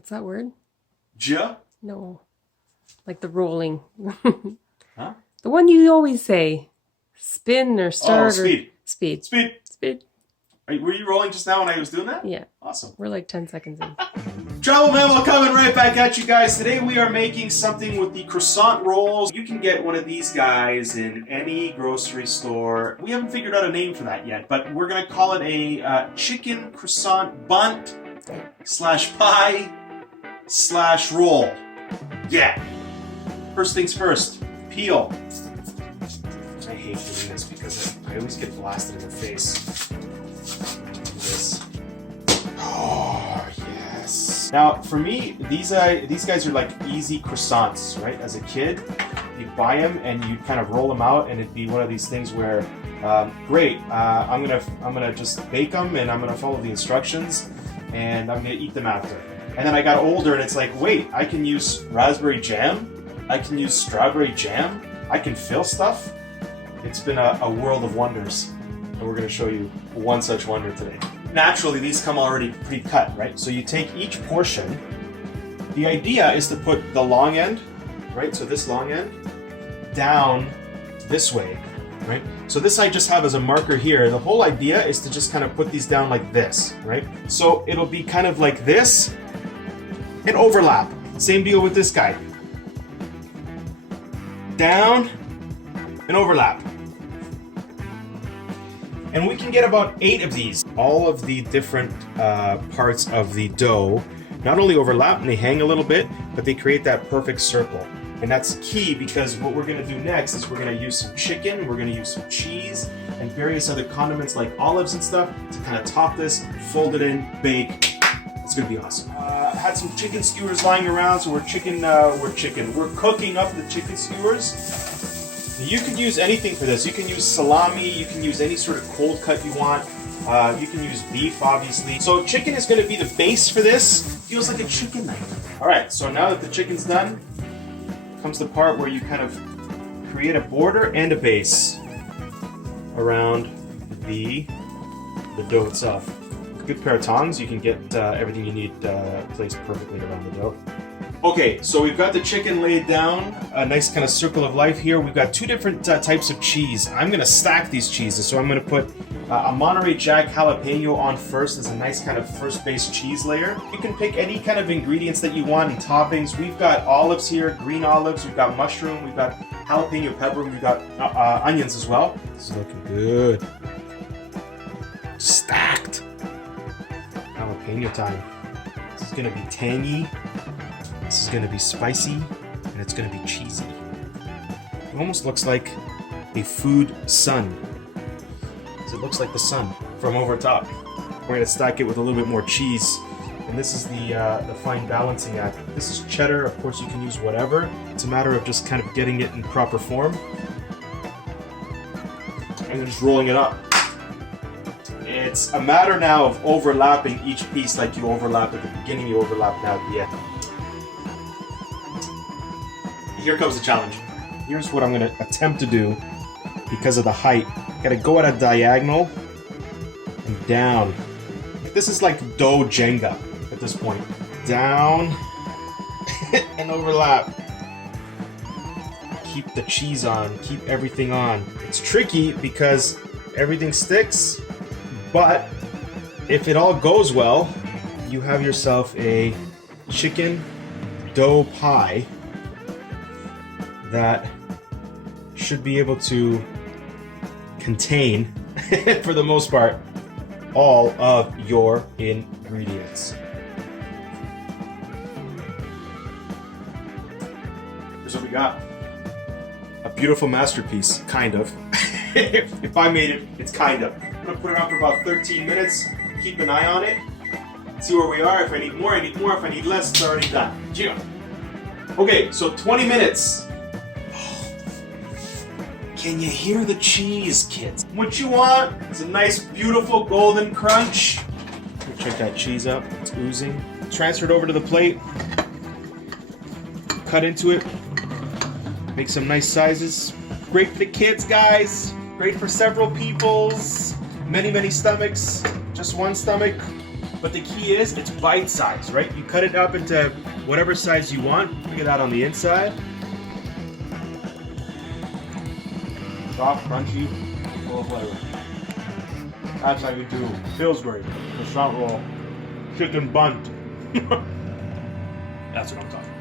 What's that word? Ja? No. Like the rolling. Huh? The one you always say. Spin or start. Oh, speed. Or... Speed. Speed. Speed. Were you rolling just now when I was doing that? Yeah. Awesome. We're like 10 seconds in. Travel Mammal coming right back at you guys. Today we are making something with the croissant rolls. You can get one of these guys in any grocery store. We haven't figured out a name for that yet, but we're going to call it a chicken croissant bunt / pie / roll. Yeah. First things first, peel. I hate doing this because I always get blasted in the face. Do this. Oh, yes. Now, for me, these guys are like easy croissants, right? As a kid, you'd buy them and you'd kind of roll them out, and it'd be one of these things where, great, I'm gonna just bake them and I'm gonna follow the instructions, and I'm gonna eat them after. And then I got older, and it's like, wait, I can use raspberry jam, I can use strawberry jam, I can fill stuff. It's been a world of wonders, and we're gonna show you one such wonder today. Naturally, these come already pre-cut, right? So you take each portion. The idea is to put the long end, right? So this long end, down this way, right? So this I just have as a marker here. The whole idea is to just kind of put these down like this, right? So it'll be kind of like this and overlap. Same deal with this guy. Down and overlap. And we can get about 8 of these. All of the different parts of the dough not only overlap and they hang a little bit, but they create that perfect circle. And that's key because what we're gonna do next is we're gonna use some chicken, we're gonna use some cheese, and various other condiments like olives and stuff to kind of top this, fold it in, bake. It's gonna be awesome. I had some chicken skewers lying around, so we're cooking up the chicken skewers. You could use anything for this. You can use salami, you can use any sort of cold cut you want. You can use beef, obviously. So chicken is going to be the base for this. Feels like a chicken knife. All right, so now that the chicken's done, comes the part where you kind of create a border and a base around the dough itself. With a good pair of tongs, you can get everything you need placed perfectly around the dough. Okay, so we've got the chicken laid down, a nice kind of circle of life here. We've got 2 different types of cheese. I'm gonna stack these cheeses, so I'm gonna put a Monterey Jack jalapeno on first as a nice kind of first base cheese layer. You can pick any kind of ingredients that you want and toppings. We've got olives here, green olives, we've got mushroom, we've got jalapeno pepper, we've got onions as well. This is looking good. Stacked. Jalapeno time. This is gonna be tangy. This is going to be spicy, and it's going to be cheesy. It almost looks like a food sun. It looks like the sun from over top. We're going to stack it with a little bit more cheese, and this is the fine balancing act. This is cheddar. Of course, you can use whatever. It's a matter of just kind of getting it in proper form, and then just rolling it up. It's a matter now of overlapping each piece like you overlap at the beginning, you overlap now at the end. Here comes the challenge. Here's what I'm going to attempt to do because of the height. Got to go at a diagonal and down. This is like dough Jenga at this point. Down and overlap. Keep the cheese on. Keep everything on. It's tricky because everything sticks, but if it all goes well, you have yourself a chicken dough pie that should be able to contain, for the most part, all of your ingredients. Here's what we got. A beautiful masterpiece, kind of. If I made it, it's kind of. I'm gonna put it on for about 13 minutes, keep an eye on it, see where we are. If I need more, I need more. If I need less, it's already done. Yeah. Okay, so 20 minutes. Can you hear the cheese, kids? What you want is a nice, beautiful golden crunch. Check that cheese up. It's oozing. Transfer it over to the plate. Cut into it. Make some nice sizes. Great for the kids, guys. Great for several peoples. Many, many stomachs. Just one stomach. But the key is it's bite size, right? You cut it up into whatever size you want. Look at that on the inside. Soft, crunchy, full of flavor. That's how you do Pillsbury Croissant Roll chicken bunt. That's what I'm talking about.